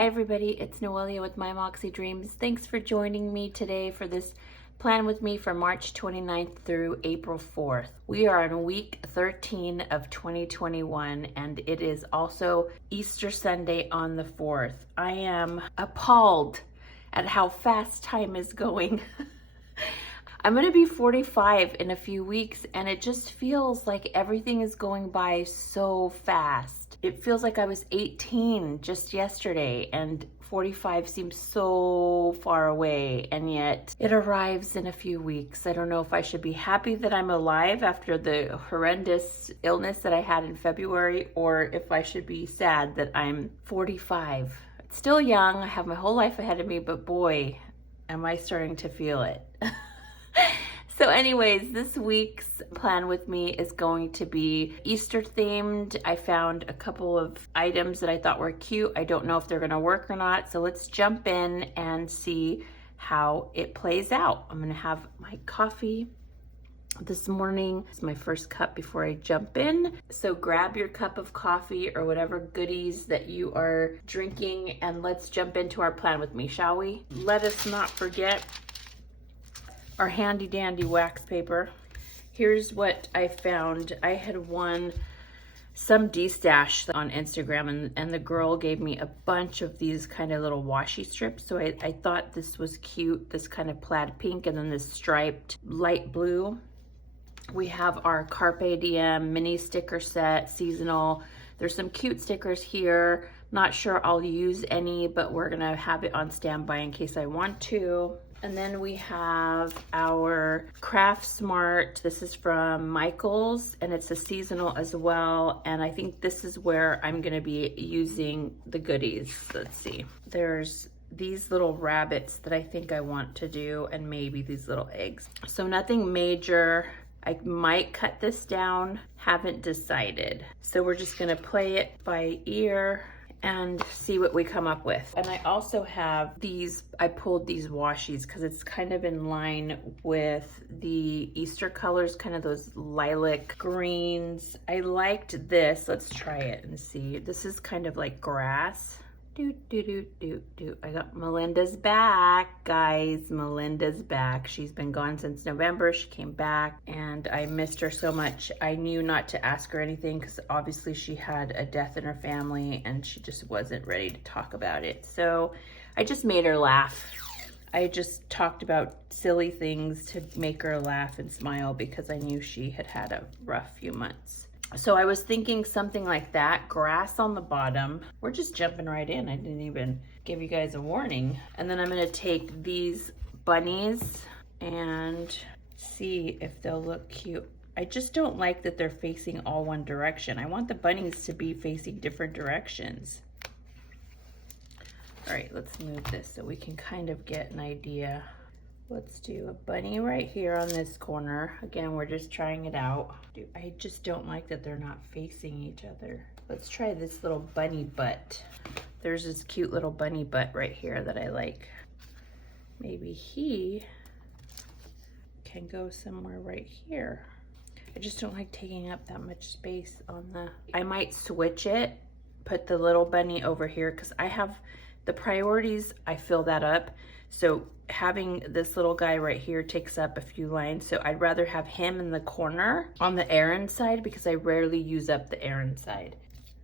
Hi everybody, it's Noelia with My Moxie Dreams. Thanks for joining me today for this plan with me for March 29th through April 4th. We are on week 13 of 2021 and it is also Easter Sunday on the 4th. I am appalled at how fast time is going. I'm gonna be 45 in a few weeks and it just feels like everything is going by so fast. It feels like I was 18 just yesterday and 45 seems so far away, and yet it arrives in a few weeks. I don't know if I should be happy that I'm alive after the horrendous illness that I had in February, or if I should be sad that I'm 45. It's still young, I have my whole life ahead of me, but boy, am I starting to feel it. So anyways, this week's plan with me is going to be Easter themed. I found a couple of items that I thought were cute. I don't know if they're gonna work or not. So let's jump in and see how it plays out. I'm gonna have my coffee this morning. It's my first cup before I jump in. So grab your cup of coffee or whatever goodies that you are drinking and let's jump into our plan with me, shall we? Let us not forget our handy dandy wax paper. Here's what I found. I had won some D-Stash on Instagram and the girl gave me a bunch of these kind of little washi strips. So I thought this was cute, this kind of plaid pink and then this striped light blue. We have our Carpe Diem mini sticker set, seasonal. There's some cute stickers here. Not sure I'll use any, but we're gonna have it on standby in case I want to. And then we have our Craft Smart. This is from Michaels and it's a seasonal as well. And I think this is where I'm gonna be using the goodies. Let's see. There's these little rabbits that I think I want to do and maybe these little eggs. So nothing major. I might cut this down, haven't decided. So we're just gonna play it by ear and see what we come up with. And I also have these, I pulled these washies because it's kind of in line with the Easter colors, kind of those lilac greens. I liked this, let's try it and see. This is kind of like grass. I got Melinda's back, guys. Melinda's back. She's been gone since November. She came back and I missed her so much. I knew not to ask her anything because obviously she had a death in her family and she just wasn't ready to talk about it. So I just made her laugh. I just talked about silly things to make her laugh and smile because I knew she had had a rough few months. So I was thinking something like that, grass on the bottom. We're just jumping right in. I didn't even give you guys a warning. And then I'm gonna take these bunnies and see if they'll look cute. I just don't like that they're facing all one direction. I want the bunnies to be facing different directions. All right, let's move this so we can kind of get an idea. Let's do a bunny right here on this corner. Again, we're just trying it out. I just don't like that they're not facing each other. Let's try this little bunny butt. There's this cute little bunny butt right here that I like. Maybe he can go somewhere right here. I just don't like taking up that much space on the... I might switch it, put the little bunny over here because I have the priorities, I fill that up. So having this little guy right here takes up a few lines. So I'd rather have him in the corner on the Aaron side because I rarely use up the Aaron side.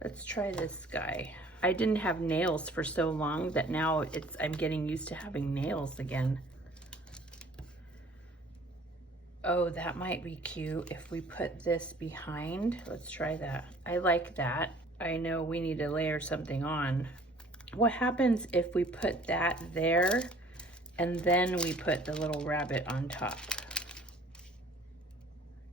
Let's try this guy. I didn't have nails for so long that now I'm getting used to having nails again. Oh, that might be cute if we put this behind. Let's try that. I like that. I know we need to layer something on. What happens if we put that there and then we put the little rabbit on top?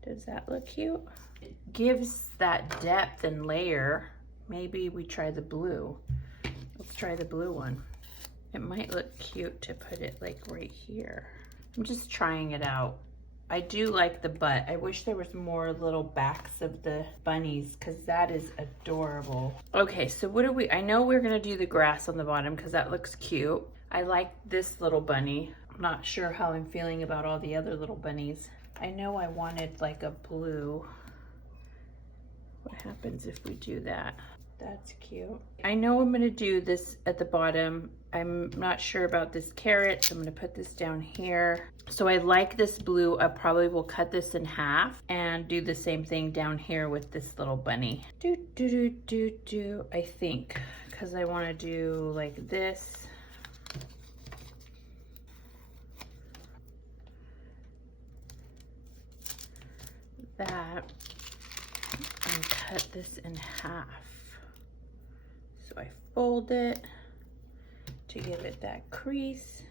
Does that look cute? It gives that depth and layer. Maybe we try the blue. Let's try the blue one. It might look cute to put it like right here. I'm just trying it out. I do like the butt. I wish there was more little backs of the bunnies because that is adorable. Okay, so what do we, I know we're gonna do the grass on the bottom because that looks cute. I like this little bunny. I'm not sure how I'm feeling about all the other little bunnies. I know I wanted like a blue. What happens if we do that? That's cute. I know I'm gonna do this at the bottom. I'm not sure about this carrot, so I'm gonna put this down here. So I like this blue. I probably will cut this in half and do the same thing down here with this little bunny. I think, because I wanna do like this. That, and cut this in half. So I fold it to give it that crease,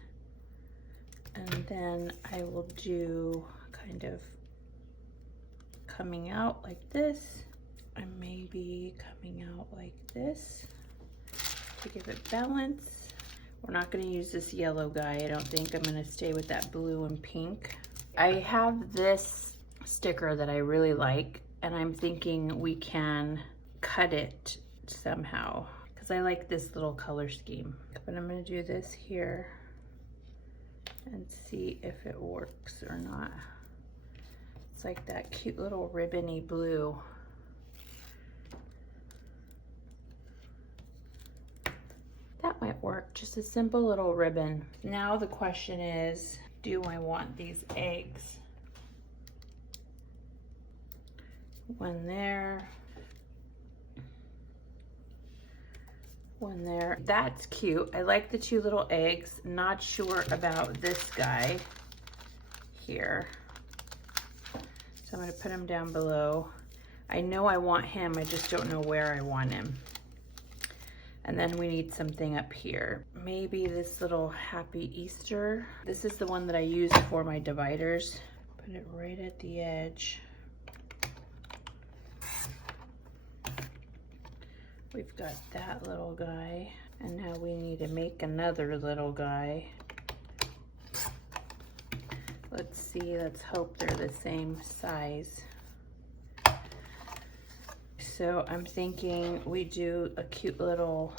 and then I will do kind of coming out like this, and maybe coming out like this to give it balance. We're not going to use this yellow guy. I don't think. I'm going to stay with that blue and pink. I have this sticker that I really like, and I'm thinking we can cut it somehow because I like this little color scheme. But I'm going to do this here and see if it works or not. It's like that cute little ribbony blue. That might work, just a simple little ribbon. Now the question is, do I want these eggs? One there. One there. That's cute. I like the two little eggs. Not sure about this guy here. So I'm going to put him down below. I know I want him. I just don't know where I want him. And then we need something up here. Maybe this little Happy Easter. This is the one that I use for my dividers. Put it right at the edge. We've got that little guy, and now we need to make another little guy. Let's see, let's hope they're the same size. So I'm thinking we do a cute little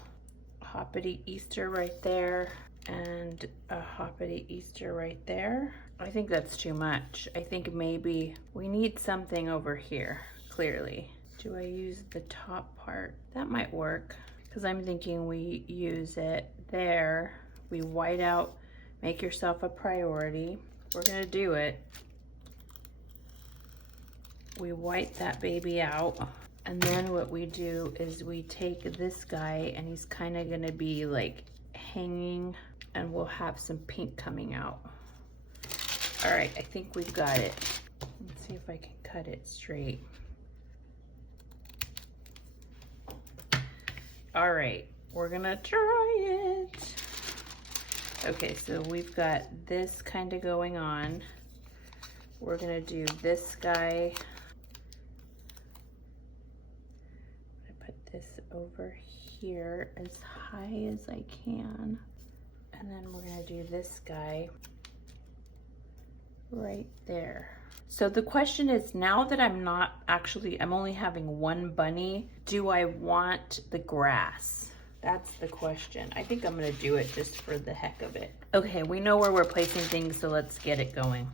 Hoppity Easter right there and a Hoppity Easter right there. I think that's too much. I think maybe we need something over here, clearly. Do I use the top part? That might work, because I'm thinking we use it there. We white out, make yourself a priority. We're gonna do it. We white that baby out, and then what we do is we take this guy, and he's kind of gonna be like hanging, and we'll have some pink coming out. All right, I think we've got it. Let's see if I can cut it straight. All right, we're gonna try it. Okay, so we've got this kind of going on. We're gonna do this guy. I put this over here as high as I can. And then we're gonna do this guy right there. So the question is, now that I'm only having one bunny, do I want the grass? That's the question. I think I'm gonna do it just for the heck of it. Okay, we know where we're placing things, so let's get it going.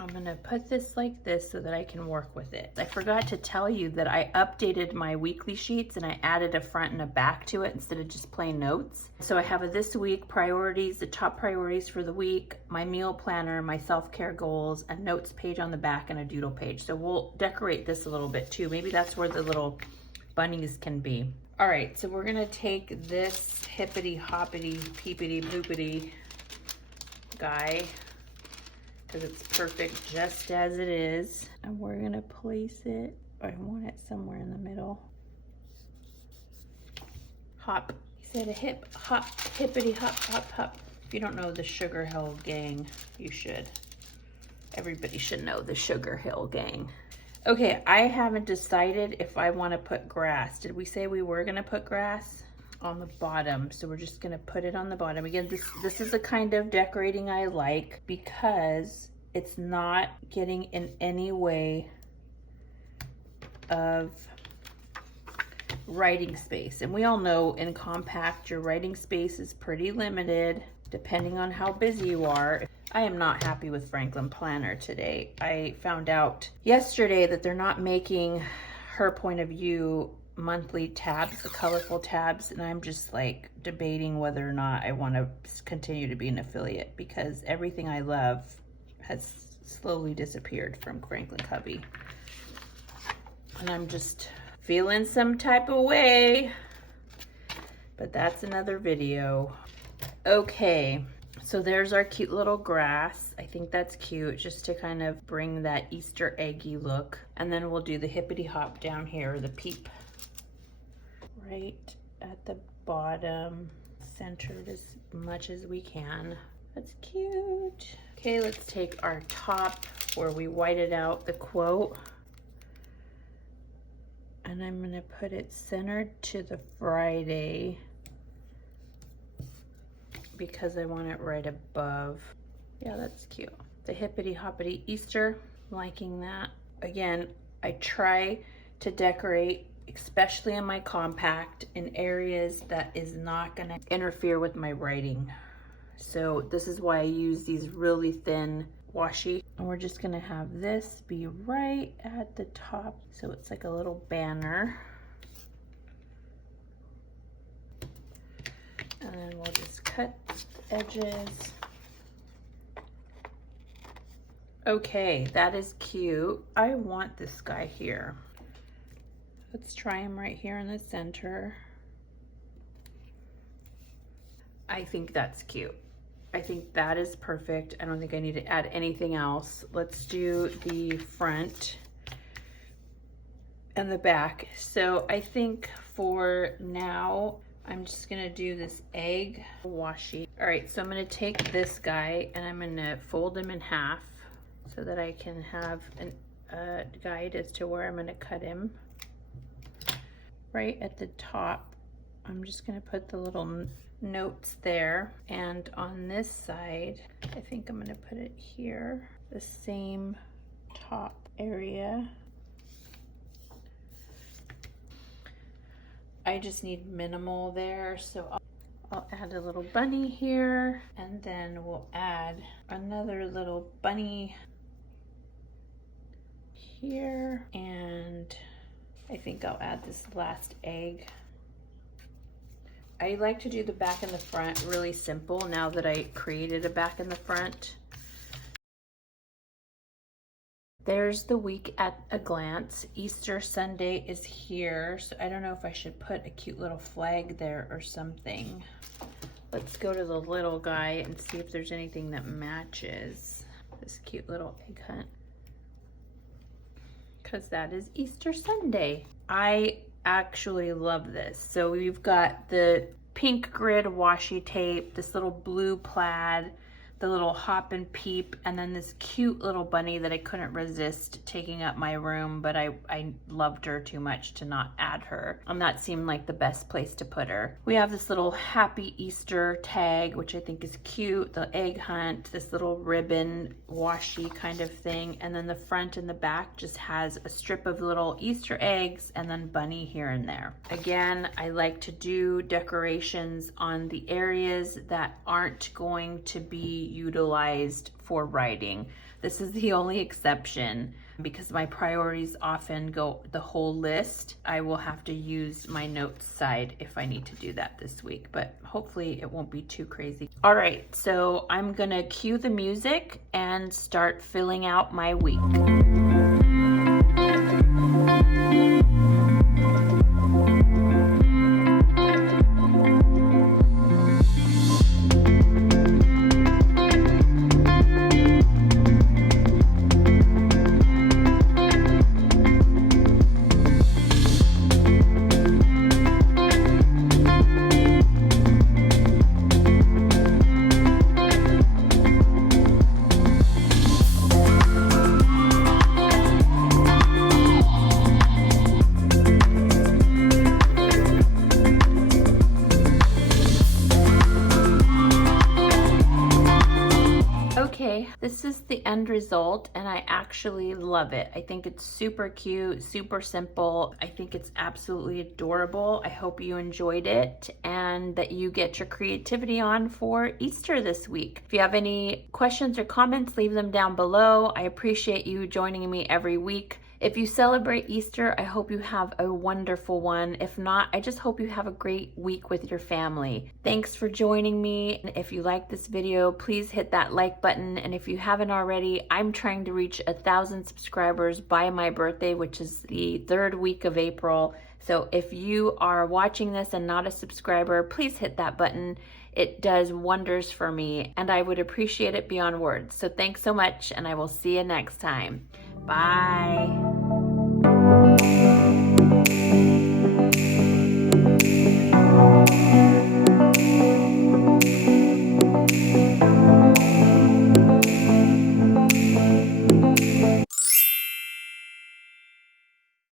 I'm gonna put this like this so that I can work with it. I forgot to tell you that I updated my weekly sheets and I added a front and a back to it instead of just plain notes. So I have a this week priorities, the top priorities for the week, my meal planner, my self-care goals, a notes page on the back, and a doodle page. So we'll decorate this a little bit too. Maybe that's where the little bunnies can be. All right, so we're gonna take this hippity hoppity peepity bloopity guy, because it's perfect just as it is. And we're gonna place it, I want it somewhere in the middle. Hop, he said a hip, hop, hippity hop, hop, hop. If you don't know the Sugar Hill Gang, you should. Everybody should know the Sugar Hill Gang. Okay, I haven't decided if I wanna put grass. Did we say we were gonna put grass? On the bottom, so we're just gonna put it on the bottom. Again, this is the kind of decorating I like because it's not getting in any way of writing space. And we all know in compact, your writing space is pretty limited depending on how busy you are. I am not happy with Franklin Planner today. I found out yesterday that they're not making her point of view monthly tabs, the colorful tabs, and I'm just like debating whether or not I want to continue to be an affiliate because everything I love has slowly disappeared from Franklin Covey. And I'm just feeling some type of way, but that's another video. Okay, so there's our cute little grass. I think that's cute just to kind of bring that Easter eggy look. And then we'll do the hippity hop down here, the peep. Right at the bottom, centered as much as we can. That's cute. Okay, let's take our top where we whited out the quote. And I'm gonna put it centered to the Friday because I want it right above. Yeah, that's cute. The hippity hoppity Easter, I'm liking that. Again, I try to decorate, especially in my compact, in areas that is not gonna interfere with my writing. So this is why I use these really thin washi. And we're just gonna have this be right at the top. So it's like a little banner. And then we'll just cut the edges. Okay, that is cute. I want this guy here. Let's try him right here in the center. I think that's cute. I think that is perfect. I don't think I need to add anything else. Let's do the front and the back. So I think for now, I'm just gonna do this egg washi. All right, so I'm gonna take this guy and I'm gonna fold him in half so that I can have a guide as to where I'm gonna cut him. Right at the top, I'm just gonna put the little notes there, and on this side I think I'm gonna put it here, the same top area. I just need minimal there, so I'll add a little bunny here, and then we'll add another little bunny here, and I think I'll add this last egg. I like to do the back and the front really simple now that I created a back and the front. There's the week at a glance. Easter Sunday is here, so I don't know if I should put a cute little flag there or something. Let's go to the little guy and see if there's anything that matches this cute little egg hunt, because that is Easter Sunday. I actually love this. So we've got the pink grid washi tape, this little blue plaid, the little hop and peep, and then this cute little bunny that I couldn't resist taking up my room, but I loved her too much to not add her. That seemed like the best place to put her. We have this little Happy Easter tag, which I think is cute, the egg hunt, this little ribbon washi kind of thing, and then the front and the back just has a strip of little Easter eggs and then bunny here and there. Again, I like to do decorations on the areas that aren't going to be utilized for writing. This is the only exception because my priorities often go the whole list. I will have to use my notes side if I need to do that this week, but hopefully it won't be too crazy. All right, so I'm gonna cue the music and start filling out my week. Okay, this is the end result and I actually love it. I think it's super cute, super simple. I think it's absolutely adorable. I hope you enjoyed it and that you get your creativity on for Easter this week. If you have any questions or comments, leave them down below. I appreciate you joining me every week. If you celebrate Easter, I hope you have a wonderful one. If not, I just hope you have a great week with your family. Thanks for joining me. And if you like this video, please hit that like button. And if you haven't already, I'm trying to reach 1,000 subscribers by my birthday, which is the 3rd week of April. So if you are watching this and not a subscriber, please hit that button. It does wonders for me, and I would appreciate it beyond words. So thanks so much, and I will see you next time. Bye.